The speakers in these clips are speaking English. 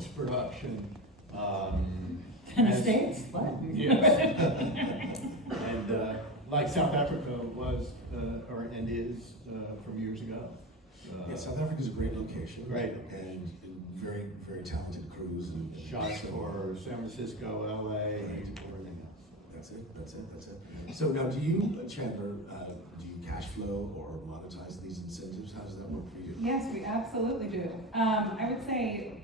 post-production. In the States? What? Yes. And like South Africa was, and is from years ago. Yeah, South Africa is a great location. Great. And very, very talented crews. And shots for San Francisco, LA, and everything else. That's it. So now, do you, Chandler, do you cash flow or monetize these incentives? How does that work for you? Yes, we absolutely do. I would say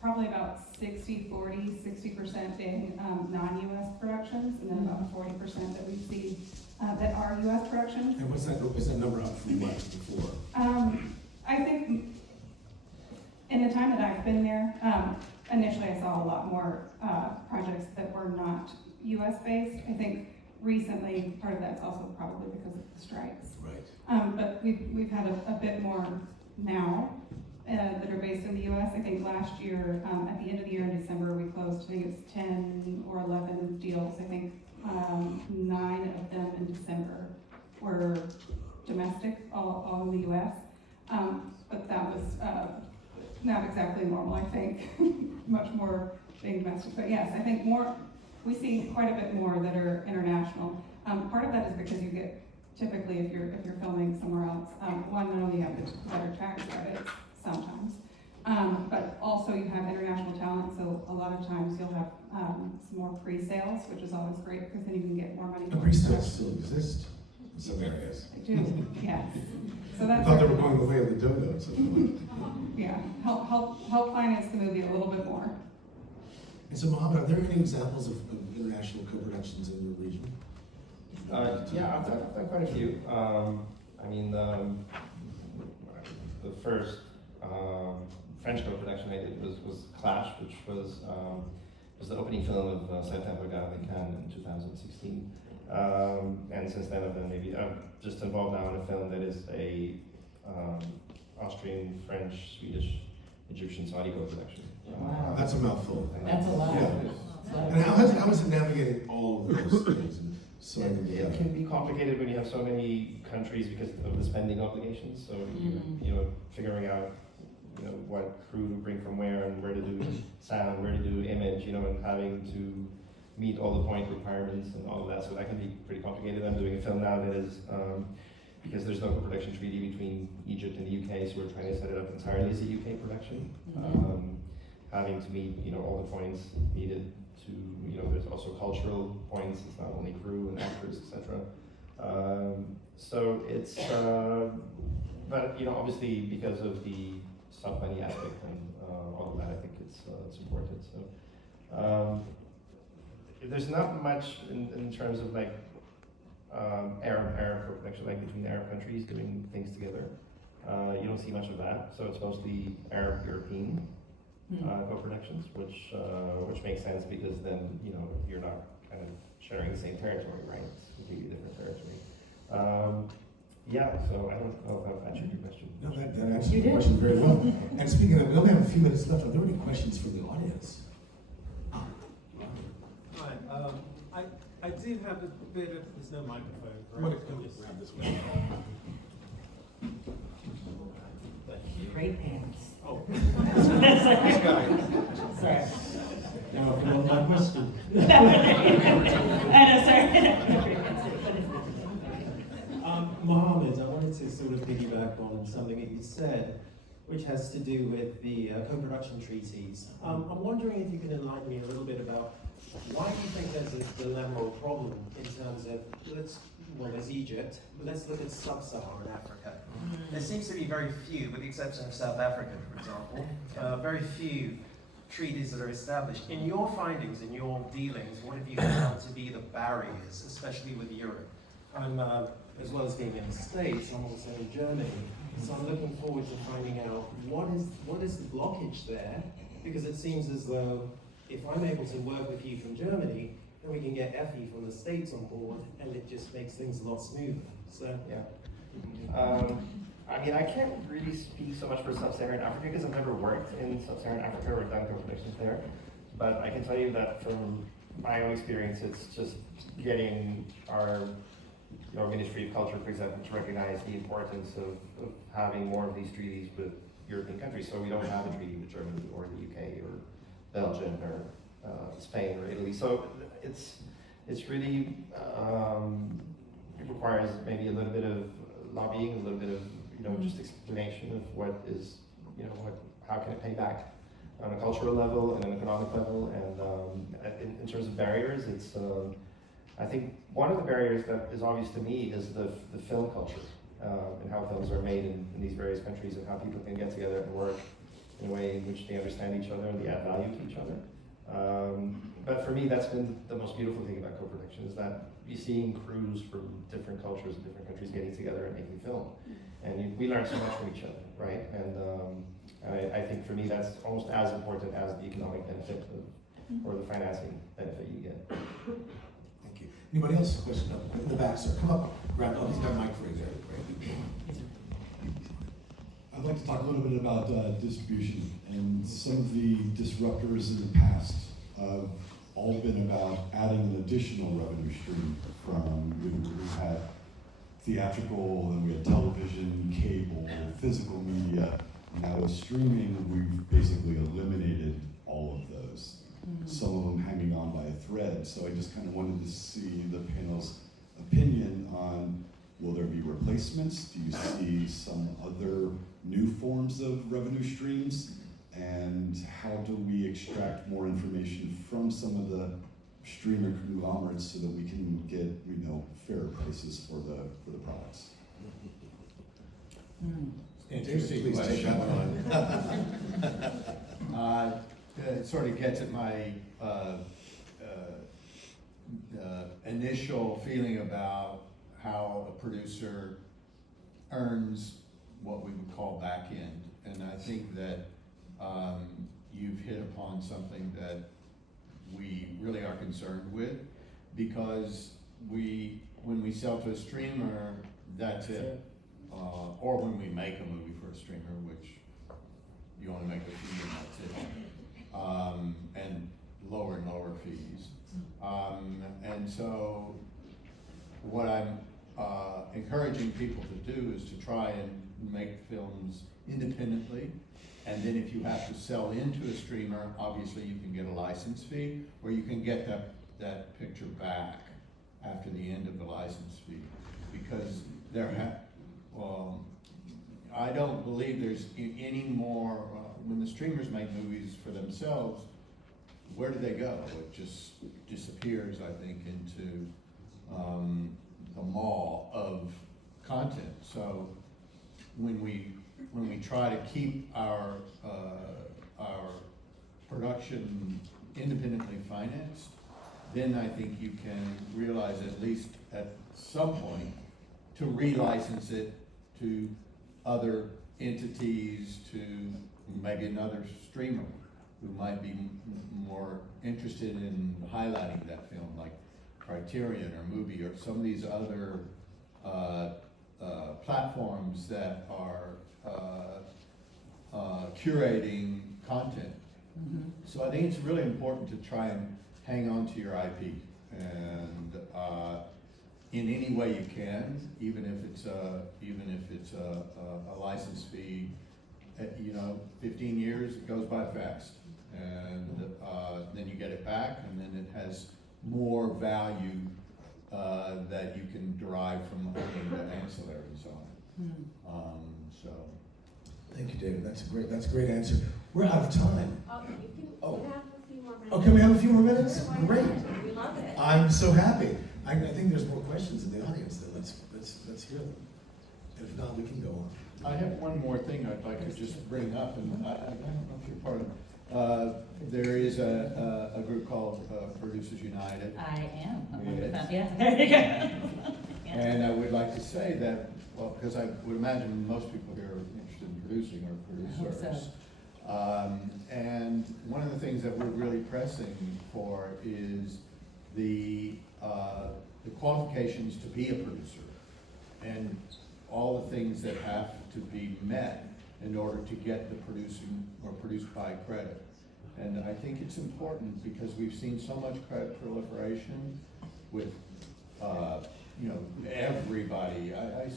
probably about 60-40, 60% being non-US productions, and then about 40% that we see that are US productions. And what's that number up from what before? I think in the time that I've been there, initially I saw a lot more projects that were not US based. I think recently, part of that's also probably because of the strikes. Right. But we've had a bit more now that are based in the US. I think last year, at the end of the year in December, we closed, I think it's 10 or 11 deals. I think 9 of them in December were domestic, all in the US. But that was not exactly normal, I think. Much more being domestic. But yes, I think we see quite a bit more that are international. Part of that is because you get, typically if you're filming somewhere else, one, not only you have the better tax credits sometimes, but also you have international talent, so a lot of times you'll have some more pre-sales, which is always great because then you can get more money. The pre-sales still exist in some areas. They do, yes. So I that's thought they were going the way of the dodo. So. yeah, help finance the movie a little bit more. And so, Mohammed, are there any examples of international co-productions in your region? Yeah, I've done quite a few. I mean, the first French co-production I did was Clash, which was the opening film of Septembre Garde Cannes in 2016. And since then I'm just involved now in a film that is a Austrian, French, Swedish, Egyptian, Saudi co-production. Wow. That's a mouthful. That's a lot. Yeah. And how is it navigating all of those things? It can be complicated when you have so many countries because of the spending obligations. So figuring out what crew to bring from where and where to do sound, where to do image, and having to meet all the point requirements and all of that. So that can be pretty complicated. I'm doing a film now that is because there's no co-production treaty between Egypt and the UK, so we're trying to set it up entirely as a UK production. Having to meet all the points needed to there's also cultural points. It's not only crew and actors, etc. So it's but obviously because of the soft money aspect and all of that, I think it's important. So there's not much in terms of like Arab co-production, like between Arab countries doing things together. You don't see much of that, so it's mostly Arab European co-productions, which makes sense because then you're not kind of sharing the same territory, right? It's completely different territory. Yeah, so I don't know if I've answered your question. No, that answered the question very well. And speaking of, we only have a few minutes left. Are there any questions from the audience? Hi, I do have a bit of, there's no microphone, right? What can you grab this one? Great pants. Oh. That's like, This guy. sorry. Now, if you want my question. I know, sorry. Mohammed, I wanted to sort of piggyback on something that you said, which has to do with the co-production treaties. I'm wondering if you can enlighten me a little bit about why do you think there's a dilemma or problem in terms of, there's Egypt, but let's look at sub-Saharan Africa. There seems to be very few, with the exception of South Africa, for example, very few treaties that are established. In your findings, in your dealings, what have you found to be the barriers, especially with Europe? I'm, as well as being in the States, I'm also in Germany, so I'm looking forward to finding out what is the blockage there, because it seems as though if I'm able to work with you from Germany, then we can get Effie from the States on board, and it just makes things a lot smoother. So yeah. I mean, I can't really speak so much for Sub-Saharan Africa because I've never worked in Sub-Saharan Africa or done co-productions there. But I can tell you that from my own experience, it's just getting our Ministry of Culture, for example, to recognize the importance of having more of these treaties with European countries. So we don't have a treaty with Germany or the UK or Belgium or Spain or Italy. So it's really, it requires maybe a little bit of lobbying, a little bit of, just explanation of what is, how can it pay back on a cultural level and an economic level. And in terms of barriers, it's, I think one of the barriers that is obvious to me is the film culture, and how films are made in these various countries, and how people can get together and work in a way in which they understand each other and they add value to each other. But for me, that's been the most beautiful thing about co-production, is that you're seeing crews from different cultures and different countries getting together and making film. And we learn so much from each other, right? And I think for me, that's almost as important as the economic benefit or the financing benefit you get. Thank you. Anybody else? Question up in the back, sir. Come up. Grab. Oh, he's got a mic for you there. Great. I'd like to talk a little bit about distribution, and some of the disruptors in the past have all been about adding an additional revenue stream from, we've had theatrical, and we had television, cable, physical media. Now with streaming, we've basically eliminated all of those. Some of them hanging on by a thread. So I just kind of wanted to see the panel's opinion on, will there be replacements? Do you see some other new forms of revenue streams? And how do we extract more information from some of the streamer conglomerates so that we can get, fair prices for the products? Interesting Please take question. that one. It sort of gets at my initial feeling about how a producer earns what we would call back end. And I think that you've hit upon something that we really are concerned with, because when we sell to a streamer, that's it. Or when we make a movie for a streamer, which you only make a fee and that's it. And lower fees. And so what I'm encouraging people to do is to try and make films independently. And then if you have to sell into a streamer, obviously you can get a license fee, or you can get that picture back after the end of the license fee. Because I don't believe there's any more, when the streamers make movies for themselves, where do they go? It just disappears, I think, into the mall of content. So when we try to keep our production independently financed, then I think you can realize, at least at some point, to relicense it to other entities, to maybe another streamer who might be more interested in highlighting that film, like Criterion or Mubi or some of these other platforms that are curating content. So I think it's really important to try and hang on to your IP, and in any way you can, even if it's a license fee. 15 years, it goes by fast, and then you get it back, and then it has more value that you can derive from owning the ancillaries on it. So. Thank you, David. That's a great answer. We're out of time. You have a few more minutes. Oh, can we have a few more minutes? Sure, why Great. not? We love it. I'm so happy. I think there's more questions in the audience. Then let's hear them. If not, we can go on. I have one more thing I'd like to just bring up, and I don't know if you're part of it. There is a group called Producers United. I am. I'm Yes. Yeah, there you go. Yeah. And I would like to say that, well, because I would imagine most people here are interested in producing or I hope producers. And one of the things that we're really pressing for is the qualifications to be a producer, and all the things that have to be met in order to get the producing or produced by credit. And I think it's important because we've seen so much credit proliferation with everybody. I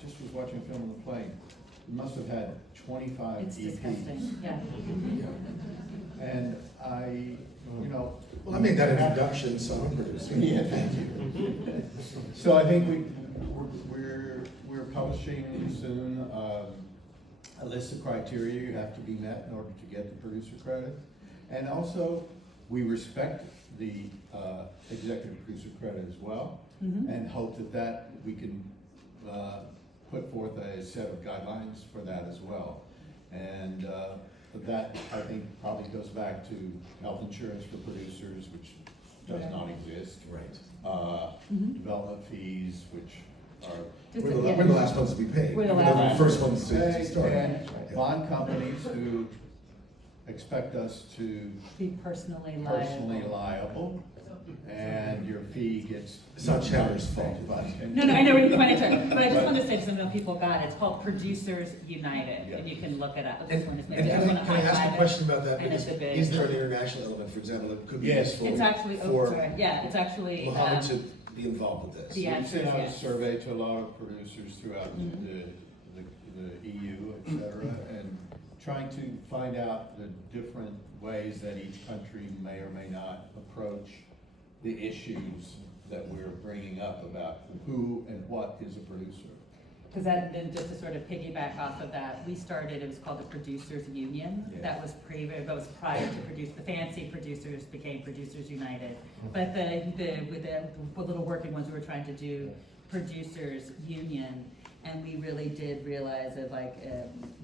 just was watching a film on the plane. must have had 25 It's EPs. disgusting, yeah. And Well, I made that introduction, so I'm producing. Yeah, thank you. So I think we're publishing soon a list of criteria you have to be met in order to get the producer credit. And also, we respect the executive producer credit as well, and hope that we can put forth a set of guidelines for that as well. And that, I think, probably goes back to health insurance for producers, which does not exist. Right. Development fees, which are. Just We're the, yeah. we're the last ones to be paid. We're the Even though last the first ones to start. And bond companies who expect us to Be personally personally liable. liable, and your fee gets. It's not Chandler's fault. No, I know where you're pointing to, but I just wanted to say to some of the people got it, it's called Producers United, and you can look it up. This one is maybe, I just And want can to I ask highlight a it. question about that? And it's Because a big- is there an international element, for example, that could be Yes. useful It's actually, for sorry, yeah, it's actually, Mohammed to be involved with this? the We answer sent is out a yes. survey to a lot of producers throughout the EU, et cetera, and trying to find out the different ways that each country may or may not approach the issues that we're bringing up about who and what is a producer. Because that, then just to sort of piggyback off of that, we started, it was called the Producers Union. Yeah. That was prior to the fancy producers became Producers United. But with the little working ones, we were trying to do Producers Union. And we really did realize that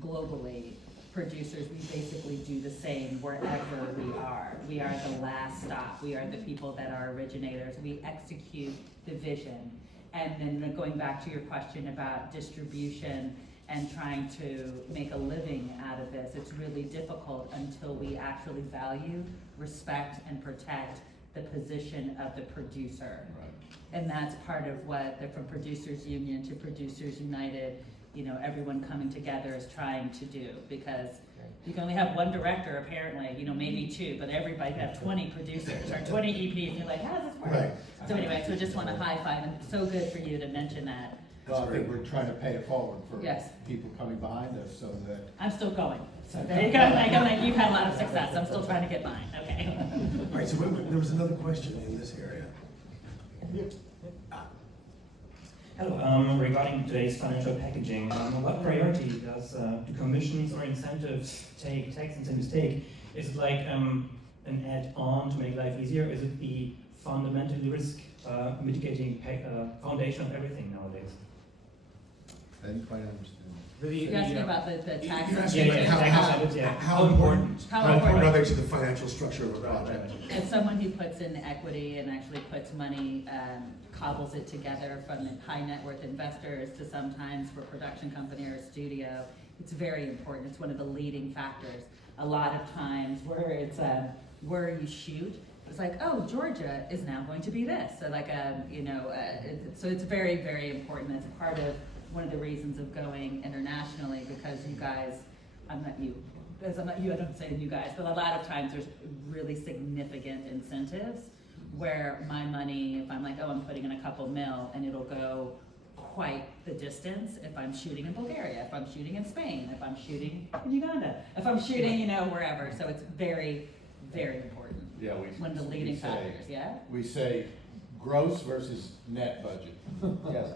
globally, producers, we basically do the same wherever we are. We are the last stop. We are the people that are originators. We execute the vision. And then going back to your question about distribution and trying to make a living out of this, it's really difficult until we actually value, respect, and protect the position of the producer. Right. And that's part of what, from Producers Union to Producers United, everyone coming together is trying to do, because you can only have one director apparently, maybe two, but everybody can have 20 producers or 20 EPs, and you're like, how does this work? Right. So anyway, so just want to high five, and so good for you to mention that. Well, I think we're trying to pay it forward for Yes. people coming behind us so that. I'm still going. So there you go. You've had a lot of success. I'm still trying to get mine. Okay. All right, so there was another question in this area. Hello, regarding today's financial packaging, what priority do commissions or incentives take, tax incentives take? Is it like an add-on to make life easier? Is it the fundamentally risk mitigating foundation of everything nowadays? I didn't quite understand. You're asking about the tax. You're asking Yeah, like tax incentives, yeah. how important How important? are they to the financial structure of a project? As someone who puts in equity and actually puts money, cobbles it together from the high net worth investors to sometimes for a production company or a studio, it's very important. It's one of the leading factors. A lot of times where it's where you shoot, it's like, oh, Georgia is now going to be this. So so it's very, very important. It's part of one of the reasons of going internationally, because you guys, I'm not you, I don't say you guys, but a lot of times there's really significant incentives where my money, if I'm like, oh, I'm putting in a couple mil, and it'll go quite the distance if I'm shooting in Bulgaria, if I'm shooting in Spain, if I'm shooting in Uganda, if I'm shooting, wherever. So it's very, very important. Yeah, One of the leading factors, yeah? We say gross versus net budget. Yes.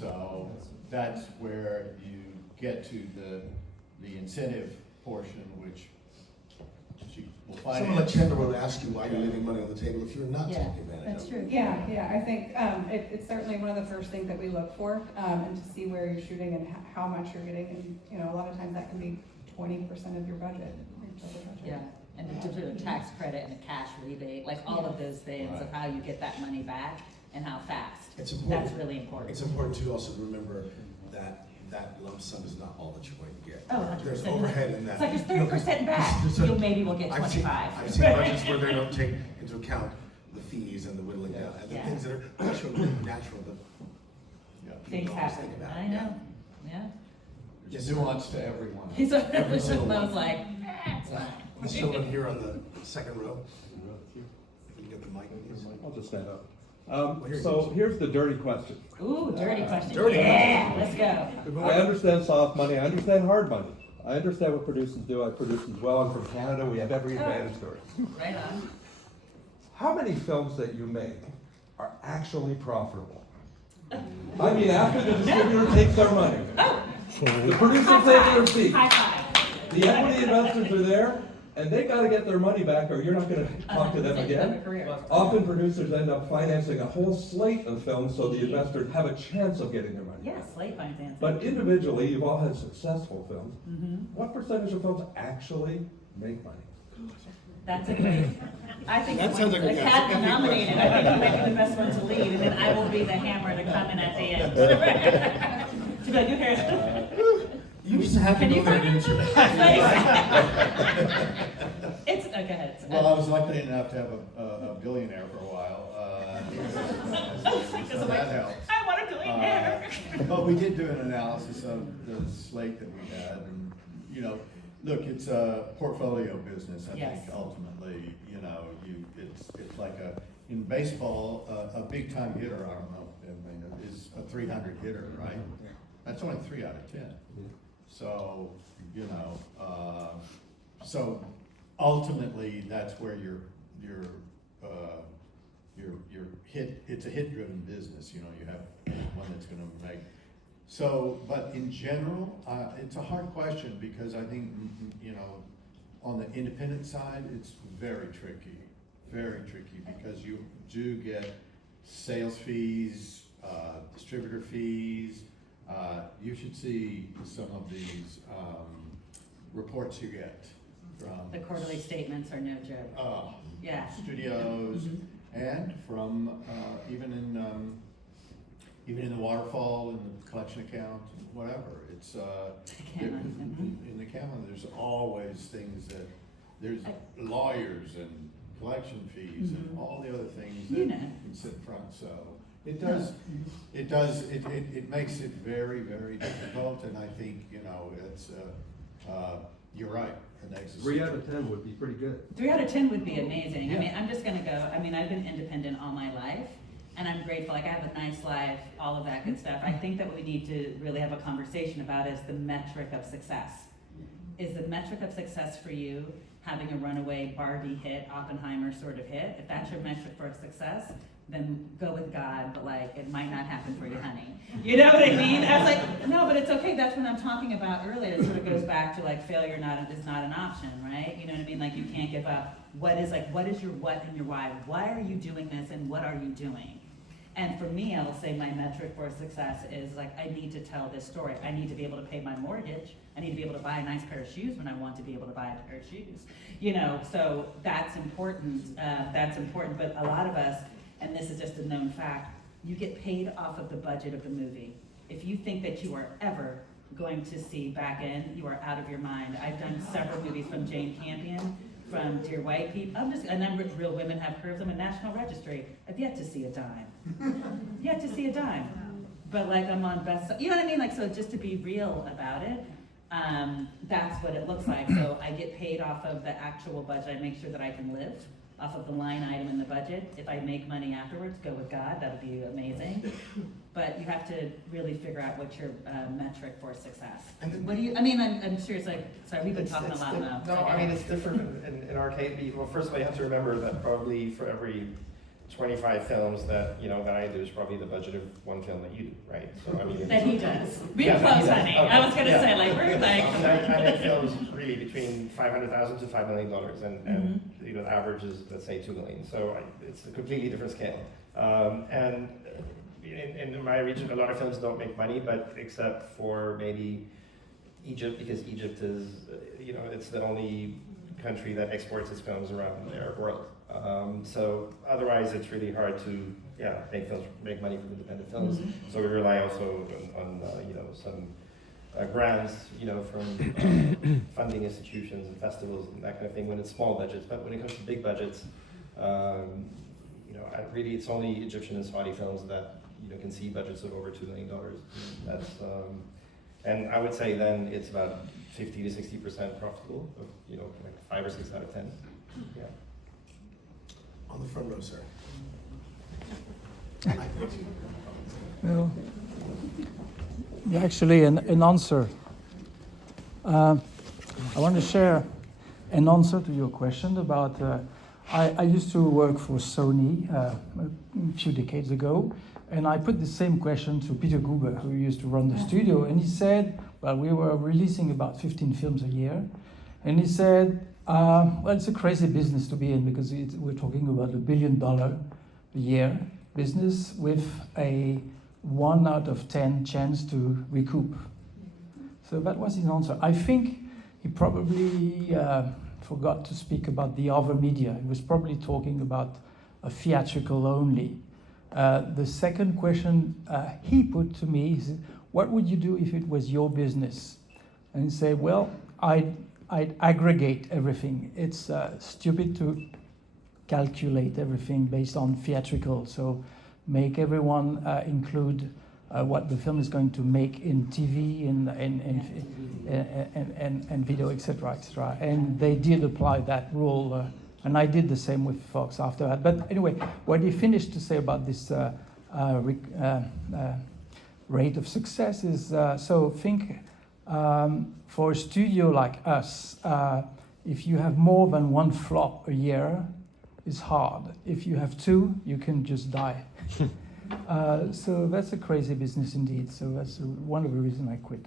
So that's where you get to the incentive portion, which you will find. Someone like Chandler will ask you why you're leaving money on the table if you're not Yeah, taking advantage that's of true. it. Yeah, I think it's certainly one of the first things that we look for, and to see where you're shooting and how much you're getting. And a lot of times that can be 20% of your budget. Your total budget. Yeah, and to do a tax credit and a cash rebate, like all of those things of how you get that money back and how fast. It's important. That's really important. It's important to also remember that that lump sum is not all that you're going to get. Oh, 100%. There's overhead in that. It's like there's 30% back. Maybe we'll get I've seen 25. budgets where they don't take into account the fees and the whittling down, and the Yeah. things that are natural, but Things people always happen. think about. I know. Yeah. There's nuance to everyone. He's Every single I one. was like, it's fine. This gentleman here on the second row. Can you get the mic, please? I'll just stand up. So here's the dirty question. Ooh, dirty question. dirty Yeah, let's go. I understand soft money, I understand hard money. I understand what producers do, I produce as well, I'm from Canada, we have every advantage to it. Right on. How many films that you make are actually profitable? I mean, after the distributor takes their money. The producer takes their fee. High five. The equity investors are there, and they gotta get their money back or you're not gonna talk to them again. Often producers end up financing a whole slate of films so the investors have a chance of getting their money back. Yes, slate financing. But individually, you've all had successful films. Mhm. What percentage of films actually make money? That's a great, I think That sounds like a cat nominated, I think you make the best one to lead, and then I will be the hammer to come in at the end. To be like, you hear? You used to have to Can go you there, find didn't you? It's, okay, it's. Well, I was lucky enough to have a billionaire for a while, so that helps. I want a billionaire. But we did do an analysis of the slate that we had, and, you know, look, it's a portfolio business, I Yes. think, ultimately, you know, it's like in baseball, a big time hitter, I don't know, I mean, is a 300 hitter, right? That's only 3 out of 10. So, you know, so ultimately, that's where your hit, it's a hit-driven business, you know, you have one that's gonna make. So, but in general, it's a hard question because I think, you know, on the independent side, it's very tricky because you do get sales fees, distributor fees. You should see some of these reports you get from The quarterly statements are no joke. Yeah. studios and from even in the waterfall, in the collection account, whatever. It's in the camera. There's always things that there's lawyers and collection fees and all the other things that can sit front. So it makes it very, very difficult. And I think, you know, it's you're right. 3 out of 10 would be pretty good. 3 out of 10 would be amazing. Yeah. I mean, I'm just gonna go, I mean, I've been independent all my life, and I'm grateful, like I have a nice life, all of that good stuff. I think that what we need to really have a conversation about is the metric of success. Is the metric of success for you having a runaway Barbie hit, Oppenheimer sort of hit? If that's your metric for success, then go with God, but like, it might not happen for you, honey. You know what I mean? I was like, no, but it's okay, that's what I'm talking about earlier. It sort of goes back to like failure is not an option, right? You know what I mean? Like you can't give up. What is your what and your why? Why are you doing this and what are you doing? And for me, I will say my metric for success is like, I need to tell this story. I need to be able to pay my mortgage. I need to be able to buy a nice pair of shoes when I want to be able to buy a pair of shoes. You know, so that's important. But a lot of us, and this is just a known fact, you get paid off of the budget of the movie. If you think that you are ever going to see back in, you are out of your mind. I've done several movies from Jane Campion, from Dear White People. And I'm Real Women Have Curves. I'm a National Registry. I've yet to see a dime. Yet to see a dime. But like I'm on best, you know what I mean? Like, so just to be real about it, that's what it looks like. So I get paid off of the actual budget. I make sure that I can live off of the line item in the budget. If I make money afterwards, go with God, that would be amazing. But you have to really figure out what your metric for success. What do you, I mean, I'm sure it's like, sorry, we've been talking a lot now. No, I mean, it's different in our case. Well, first of all, you have to remember that probably for every 25 films that, you know, that I do is probably the budget of one film that you do, right? So, I mean, That he does. Real Yeah, close, he does. honey. Okay. I was gonna Yeah. say, like, we're like. I make films really between $500,000 to $5 million, and you know, the average is, let's say, $2 million. So it's a completely different scale. And in my region, a lot of films don't make money, but except for maybe Egypt, because Egypt is, you know, it's the only country that exports its films around the Arab world. So otherwise, it's really hard to make money from independent films. So we rely also on you know, some grants, you know, from funding institutions and festivals and that kind of thing when it's small budgets. But when it comes to big budgets, you know, really it's only Egyptian and Saudi films that, you know, can see budgets of over $2 million. That's and I would say then it's about 50 to 60% profitable, of, you know, like 5 or 6 out of 10. Yeah. On the front row, sir. Well, actually, an answer. I want to share an answer to your question about. I used to work for Sony a few decades ago, and I put the same question to Peter Guber, who used to run the studio, and he said, well, we were releasing about 15 films a year, and he said, well, it's a crazy business to be in because we're talking about $1 billion a year business with a 1 out of 10 chance to recoup. So that was his answer. I think he probably forgot to speak about the other media. He was probably talking about a theatrical only. The second question he put to me is, what would you do if it was your business? And he said, well, I'd aggregate everything. It's stupid to calculate everything based on theatrical. So make everyone include what the film is going to make in TV and video, etc., etc. And they did apply that rule, and I did the same with Fox after that. But anyway, what he finished to say about this rate of success is, so think for a studio like us, if you have more than one flop a year, it's hard. If you have two, you can just die. So that's a crazy business indeed. So that's one of the reasons I quit.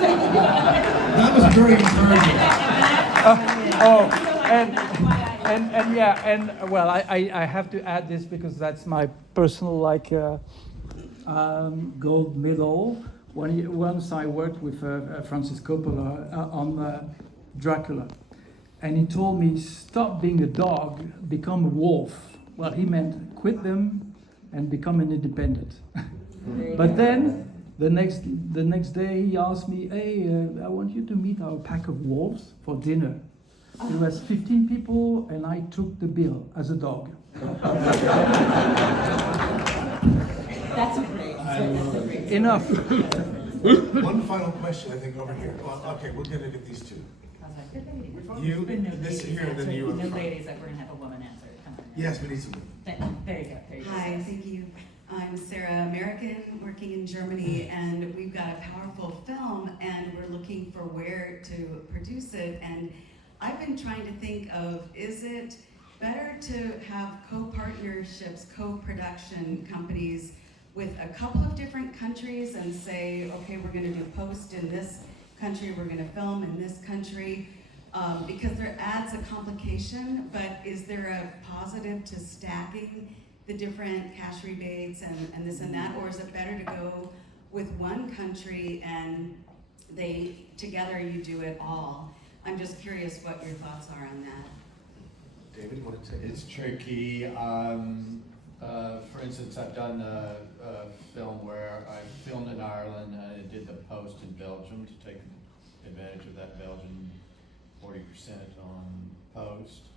That was very encouraging. Well, I have to add this because that's my personal gold medal. Once I worked with Francis Coppola on Dracula, and he told me, stop being a dog, become a wolf. Well, he meant quit them and become an independent. But then the next day he asked me, hey, I want you to meet our pack of wolves for dinner. It was 15 people and I took the bill as a dog. That's great. Enough. One final question, I think, over here. Well, okay, we're gonna get these two. You, this here, and then you. No ladies, we're gonna have a woman answer. Come on. Yes, we need some. There you go. Hi, thank you. I'm Sarah, American, working in Germany, and we've got a powerful film, and we're looking for where to produce it. And I've been trying to think of, is it better to have co-partnerships, co-production companies with a couple of different countries and say, okay, we're gonna do post in this country, we're gonna film in this country, because there adds a complication, but is there a positive to stacking the different cash rebates and this and that, or is it better to go with one country and together you do it all? I'm just curious what your thoughts are on that. David, you want to take it? It's tricky. For instance, I've done a film where I filmed in Ireland and I did the post in Belgium to take advantage of that Belgian 40% on post,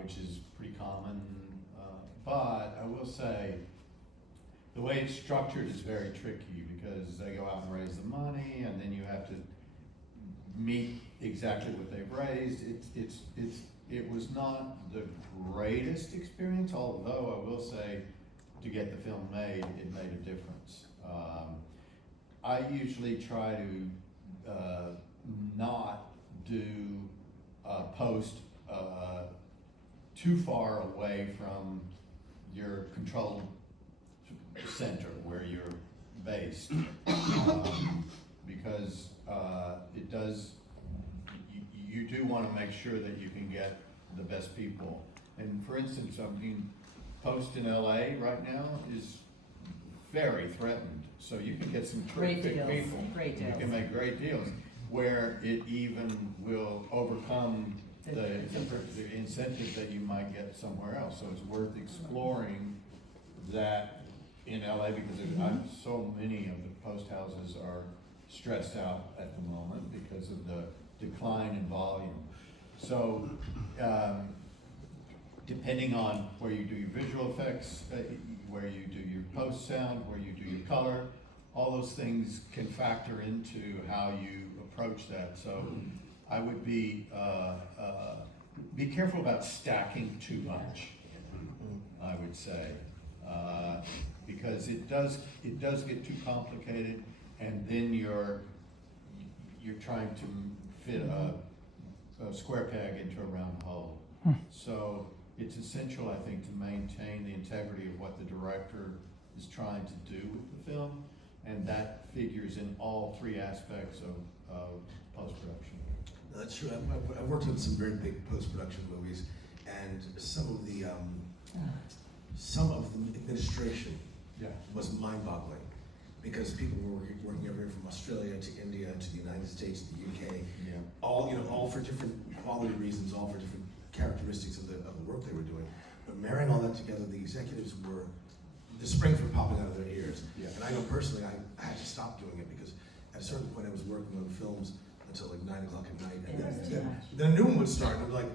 which is pretty common. But I will say, the way it's structured is very tricky because they go out and raise the money and then you have to meet exactly what they've raised. It was not the greatest experience, although I will say, to get the film made, it made a difference. I usually try to not do post too far away from your control center where you're based, because it does. You do want to make sure that you can get the best people. And for instance, I mean, post in LA right now is very threatened. So you can get some terrific people. Great deals. You can make great deals where it even will overcome the incentive that you might get somewhere else. So it's worth exploring that in LA because so many of the post houses are stressed out at the moment because of the decline in volume. So depending on where you do your visual effects, where you do your post sound, where you do your color, all those things can factor into how you approach that. So I would be careful about stacking too much. I would say. Because it does get too complicated, and then you're trying to fit a square peg into a round hole. So it's essential, I think, to maintain the integrity of what the director is trying to do with the film, and that figures in all three aspects of post-production. That's true. I've worked on some very big post-production movies, and some of the administration was mind-boggling, because people were working everywhere from Australia to India to the United States to the UK, all for different quality reasons, all for different characteristics of the work they were doing. But marrying all that together, the executives the springs were popping out of their ears. And I know personally, I had to stop doing it, because at a certain point I was working on films until like 9 o'clock at night, and then a new one would start, and I'm like,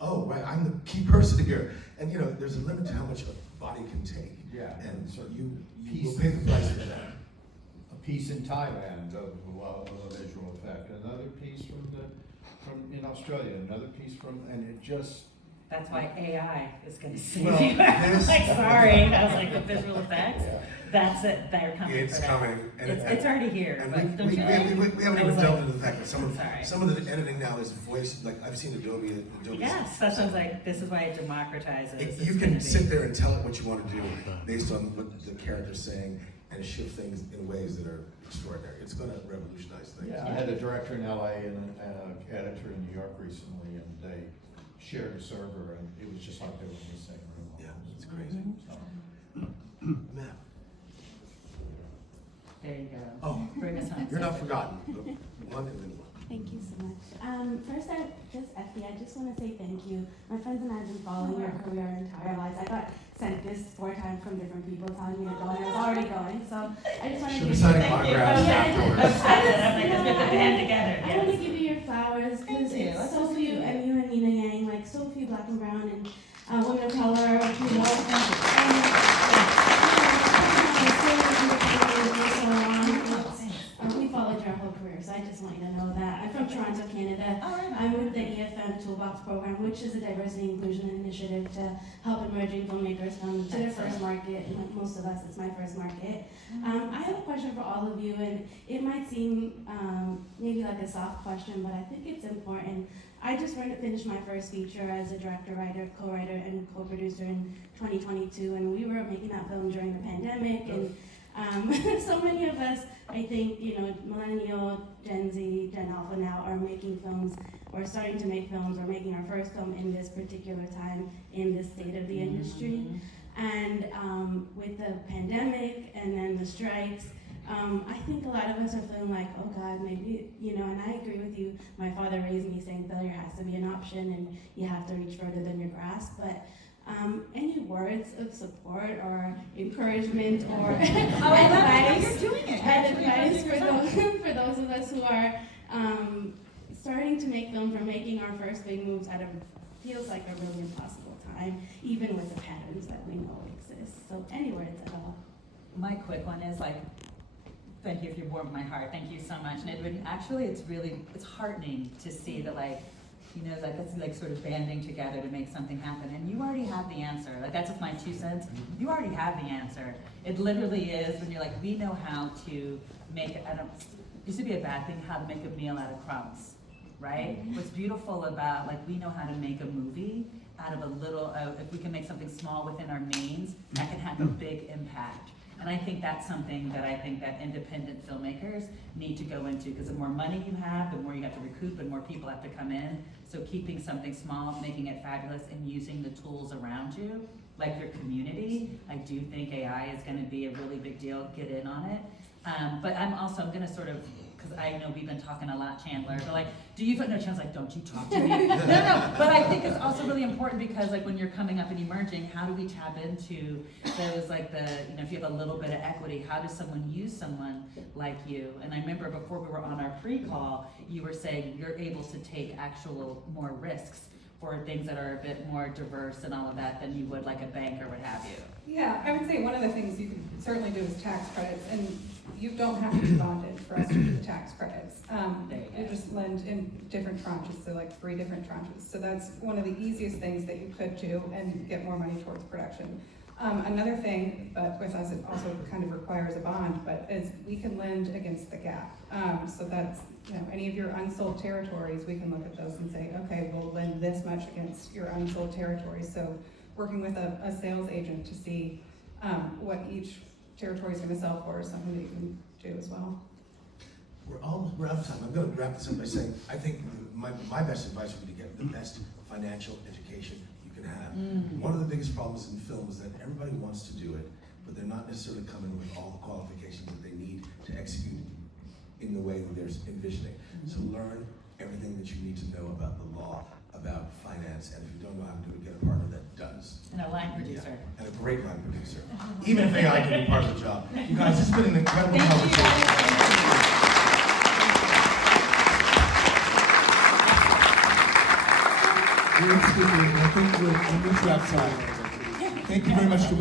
oh, right, I'm the key person here. And there's a limit to how much a body can take. And so you will pay the price for that. A piece in Thailand of a visual effect, another piece from in Australia, another piece and it just. That's why AI is going to save Well, you. yes. Like, sorry, I was like, the visual effects. That's it. They're coming. It's for that. coming. And it's already here. And but don't we you haven't even delved into the fact that some of the editing now is voice. Like I've seen Adobe. Yes, that sounds like this is why it democratizes. You can sit there and tell it what you want to do based on what the character's saying, and shift things in ways that are extraordinary. It's going to revolutionize things. Yeah, I had a director in LA and an editor in New York recently, and they shared a server, and it was just like they were in the same room. Yeah, it's crazy. Matt. There you go. Oh, bring us home. You're not forgotten. One and then one. Thank you so much. First, Effie, I just want to say thank you. My friends and I have been following your career our entire lives. I got sent this 4 times from different people telling me to go, and I was already going. So I just want to give you thank you. I want to give you your flowers, because it's so few, and you and Nina Yang, like so few Black and brown and women of color, we followed your whole career, so I just want you to know that. I'm from Toronto, Canada. I'm with the EFM Toolbox program, which is a diversity inclusion initiative to help emerging filmmakers come to their first market. And most of us, it's my first market. I have a question for all of you, and it might seem maybe like a soft question, but I think it's important. I just finished my first feature as a director, writer, co-writer, and co-producer in 2022, and we were making that film during the pandemic, and so many of us, I think, millennial, Gen Z, Gen Alpha now are making films, or starting to make films, or making our first film in this particular time in this state of the industry. And with the pandemic and then the strikes, I think a lot of us are feeling like, oh God, maybe, and I agree with you. My father raised me saying failure has to be an option and you have to reach further than your grasp. But any words of support or encouragement or advice for those of us who are starting to make films or making our first big moves out of feels like a really impossible time, even with the patterns that we know exist. So any words at all? My quick one is thank you if you warmed my heart. Thank you so much. And actually, it's heartening to see that it's sort of banding together to make something happen. And you already have the answer. That's just my 2 cents. You already have the answer. It literally is when you're we know how to make, it used to be a bad thing, how to make a meal out of crumbs, right? What's beautiful about, we know how to make a movie out of a little, if we can make something small within our means, that can have a big impact. And I think that's something that that independent filmmakers need to go into, because the more money you have, the more you have to recoup and more people have to come in. So keeping something small, making it fabulous, and using the tools around you, like your community, I do think AI is going to be a really big deal. Get in on it. But I'm going to sort of, because I know we've been talking a lot, Chandler, but do you, no, Chandler's don't you talk to me. No, but I think it's also really important because when you're coming up and emerging, how do we tap into those, if you have a little bit of equity, how does someone use someone like you? And I remember before we were on our pre-call, you were saying you're able to take actual more risks for things that are a bit more diverse and all of that than you would a bank or what have you. Yeah, I would say one of the things you can certainly do is tax credits, and you don't have to be bonded for us to do the tax credits. There you You go. just lend in different tranches, so like 3 different tranches. So that's one of the easiest things that you could do and get more money towards production. Another thing, but with us it also kind of requires a bond, but is we can lend against the gap. So that's, any of your unsold territories, we can look at those and say, okay, we'll lend this much against your unsold territories. So working with a sales agent to see what each territory is gonna sell for is something that you can do as well. We're out of time. I'm gonna wrap this up by saying, I think my best advice would be to get the best financial education you can have. One of the biggest problems in film is that everybody wants to do it, but they're not necessarily coming with all the qualifications that they need to execute in the way that they're envisioning. So learn everything that you need to know about the law, about finance, and if you don't know how to do it, get a partner that does. And a line producer. And a great line producer. Even if AI can be part of the job. You guys, this has been an incredible Thank you, conversation. I think we're almost out of time. Thank you very much for